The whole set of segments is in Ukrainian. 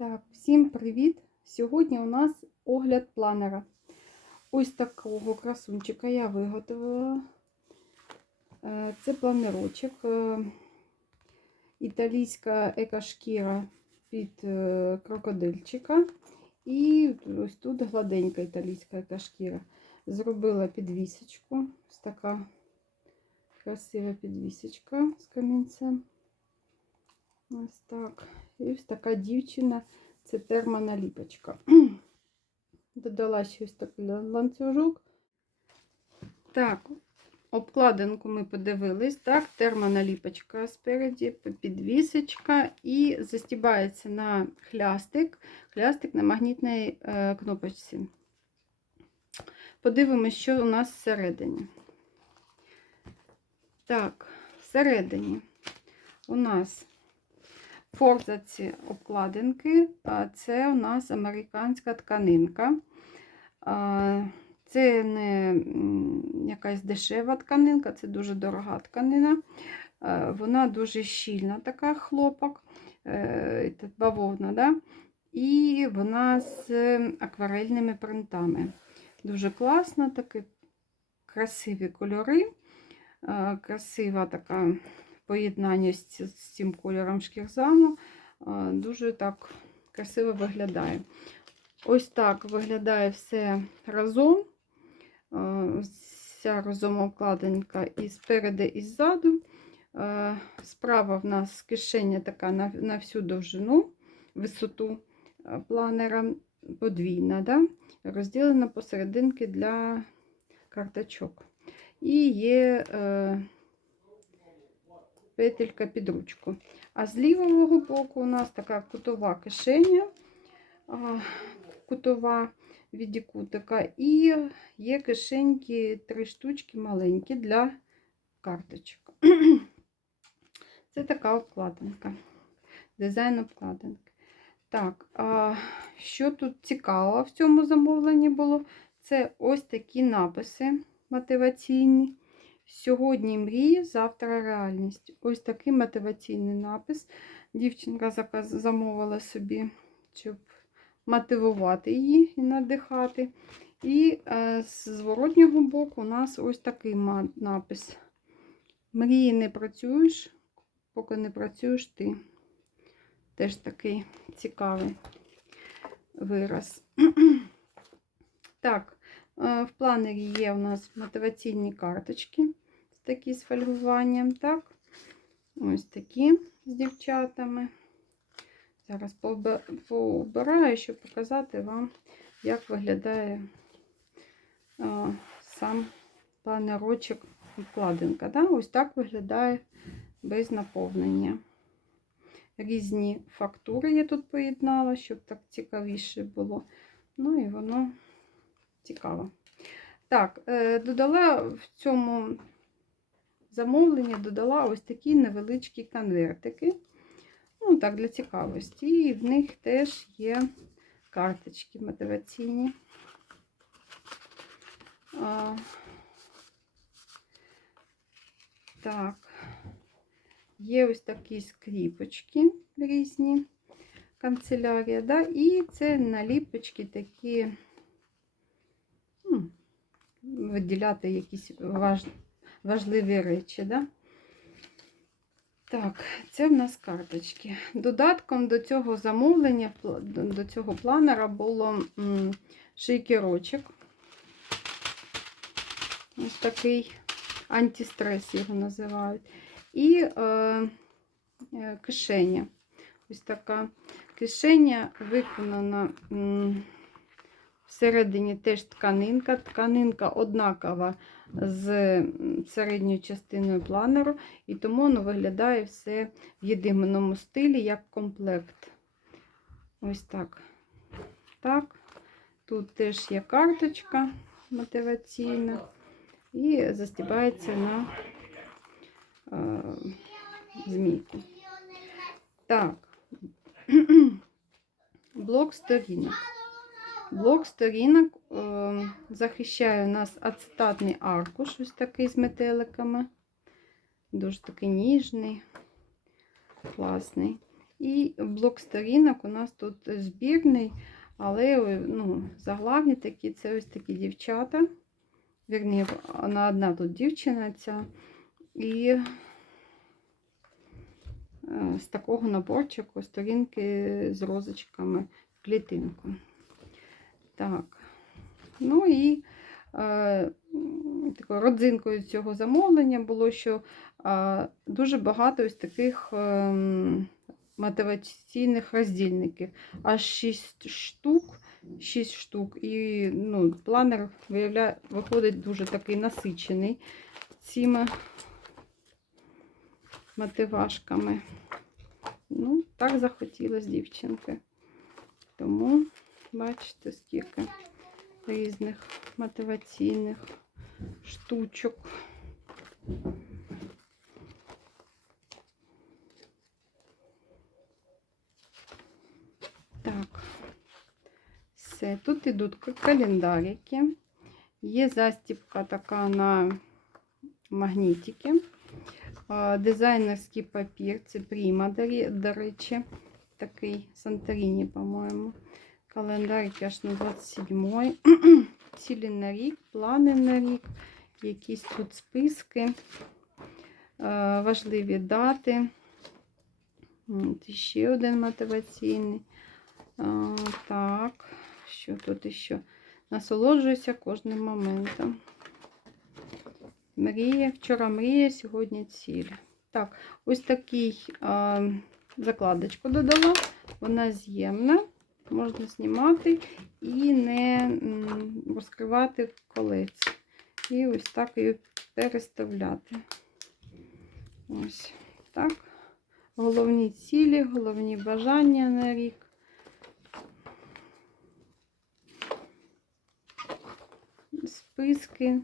Так, всім привіт! Сьогодні у нас огляд планера. Ось такого красунчика я виготовила. Е, Це планерочок. е, Італійська екошкіра під е, крокодильчика. І ось тут гладенька італійська екошкіра. Зробила підвісочку. Ось така красива підвісочка з камінцем. Ось так. І ось така дівчина, це термоналіпочка. Додала ще ось такий ланцюжок. Так, обкладинку ми подивились. Так, термоналіпочка спереді, підвісочка і застібається на хлястик, хлястик на магнітній е, кнопочці. Подивимось, що у нас всередині. Так, всередині у нас форзаці обкладинки. Це у нас американська тканинка. Це не якась дешева тканинка, це дуже дорога тканина. Вона дуже щільна, така хлопок, е, бавовна, да? і вона з акварельними принтами. Дуже класно, такі красиві кольори, красива така поєднання з цим кольором шкірзану дуже так красиво виглядає. Ось так виглядає все разом. Вся разом обкладинка і спереду, і ззаду. Справа в нас кишеня така на на всю довжину, висоту планера подвійна, да? розділена посерединки для карточок. І є е, петелька під ручку. А з лівого боку у нас така кутова кишеня, кутова від кутика, і є кишеньки три штучки маленькі для карточок. Це така обкладинка, дизайн обкладинки. Так, а що тут цікаво в цьому замовленні було? Це ось такі написи мотиваційні. Сьогодні мрії, завтра реальність. Ось такий мотиваційний напис. Дівчинка замовила собі, щоб мотивувати її і надихати. І е, з зворотнього боку у нас ось такий напис. Мрії не працюєш, поки не працюєш ти. Теж такий цікавий вираз. Так, в планері є у нас мотиваційні карточки такі з фольгуванням, так? Ось такі з дівчатами. Зараз пообираю, щоб показати вам, як виглядає сам планерочок вкладинка. Да? Ось так виглядає без наповнення. Різні фактури я тут поєднала, щоб так цікавіше було. Ну і воно цікаво. Так, е, додала в цьому замовлення додала ось такі невеличкі конвертики. Ну, так, для цікавості. І в них теж є карточки мотиваційні. А, Так, є ось такі скріпочки різні, канцелярія, да? і це наліпочки такі, виділяти якісь важні важливі речі. Да? Так, це в нас карточки. Додатком до цього замовлення, до цього планера було шейкерочок. Ось такий антистрес його називають. І е, е, кишеня. Ось така кишеня виконана. Всередині теж тканинка. Тканинка однакова з середньою частиною планеру, і тому воно виглядає все в єдиному стилі, як комплект. Ось так. Так. Тут теж є карточка мотиваційна і застібається на е, змійку. Так, блок сторінок. Блок сторінок е, захищає у нас ацетатний аркуш, ось такий з метеликами. Дуже такий ніжний, класний. І блок сторінок у нас тут збірний, але е, ну, заглавні такі це ось такі дівчата. Вірні, вона одна тут дівчина ця. І е, з такого наборчику сторінки з розочками в клітинку. Так. Ну і е, такою родзинкою цього замовлення було, що е, дуже багато ось таких ем, мотиваційних роздільників. Аж 6 штук. 6 штук. І ну, планер виявляє, виходить дуже такий насичений цими мотивашками. Ну, так захотілося дівчинки. Тому бачите, скільки різних мотиваційних штучок. Так, все. Тут ідуть календарики. Є застібка така на магнітики. Дизайнерський папір. Це Пріма, до речі. Такий Санторіні, по-моєму. Календарик аж на 27-й. Цілі на рік, плани на рік, якісь тут списки, е, важливі дати. Ще один мотиваційний. Так, що тут ще? Насолоджуюся кожним моментом. Мрія, вчора мрія, сьогодні ціль. Так, ось такий закладочку додала. Вона з'ємна, можна знімати і не розкривати колець. І ось так її переставляти. Ось так. Головні цілі, головні бажання на рік. Списки.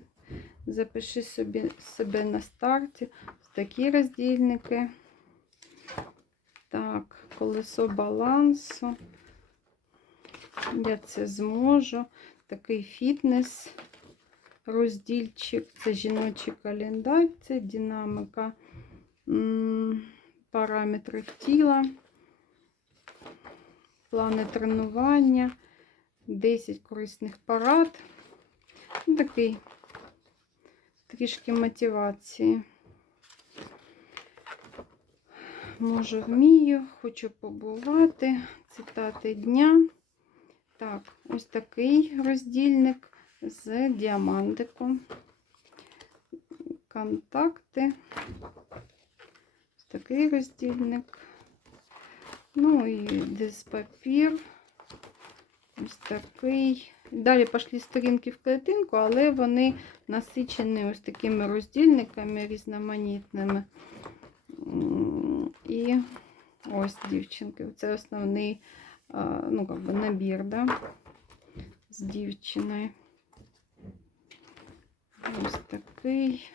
Запиши собі себе на старті. Ось такі роздільники. Так, колесо балансу. Я це зможу. Такий фітнес роздільчик. Це жіночий календар, це динамика параметрів тіла, плани тренування, 10 корисних парад. Ну, такий трішки мотивації. Можу, вмію, хочу побувати. Цитати дня. Так, ось такий роздільник з діамантиком. Контакти. Ось такий роздільник. Ну і диспапір. Ось такий. Далі пішли сторінки в клетинку, але вони насичені ось такими роздільниками різноманітними. І ось дівчинки. Це основний ну, как бы набір, да, з дівчиною. Ось такий.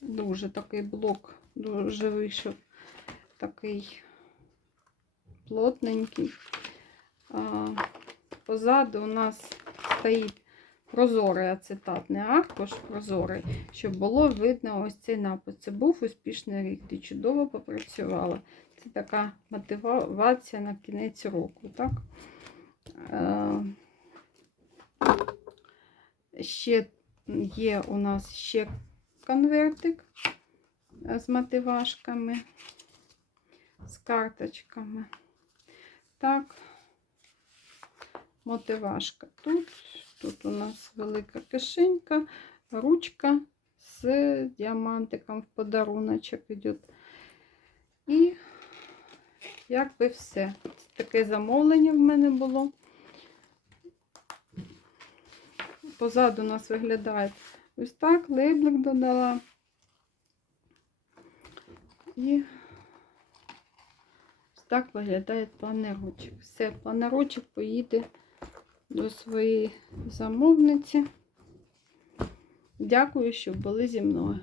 Дуже такий блок, дуже вийшов такий плотненький. Позаду у нас стоїть прозорий ацетатний аркуш, прозорий, щоб було видно ось цей напис. Це був успішний рік, ти чудово попрацювала. Це така мотивація на кінець року. так? Ще є у нас ще конвертик з мотивашками, з карточками. Так, мотивашка тут. Тут у нас велика кишенька, ручка з діамантиком в подаруночок йде. І якби все. Таке замовлення в мене було. Позаду у нас виглядає ось так, лейблик додала. І так виглядає планерочок. Все, планерочок поїде до своєї замовниці. Дякую, що були зі мною.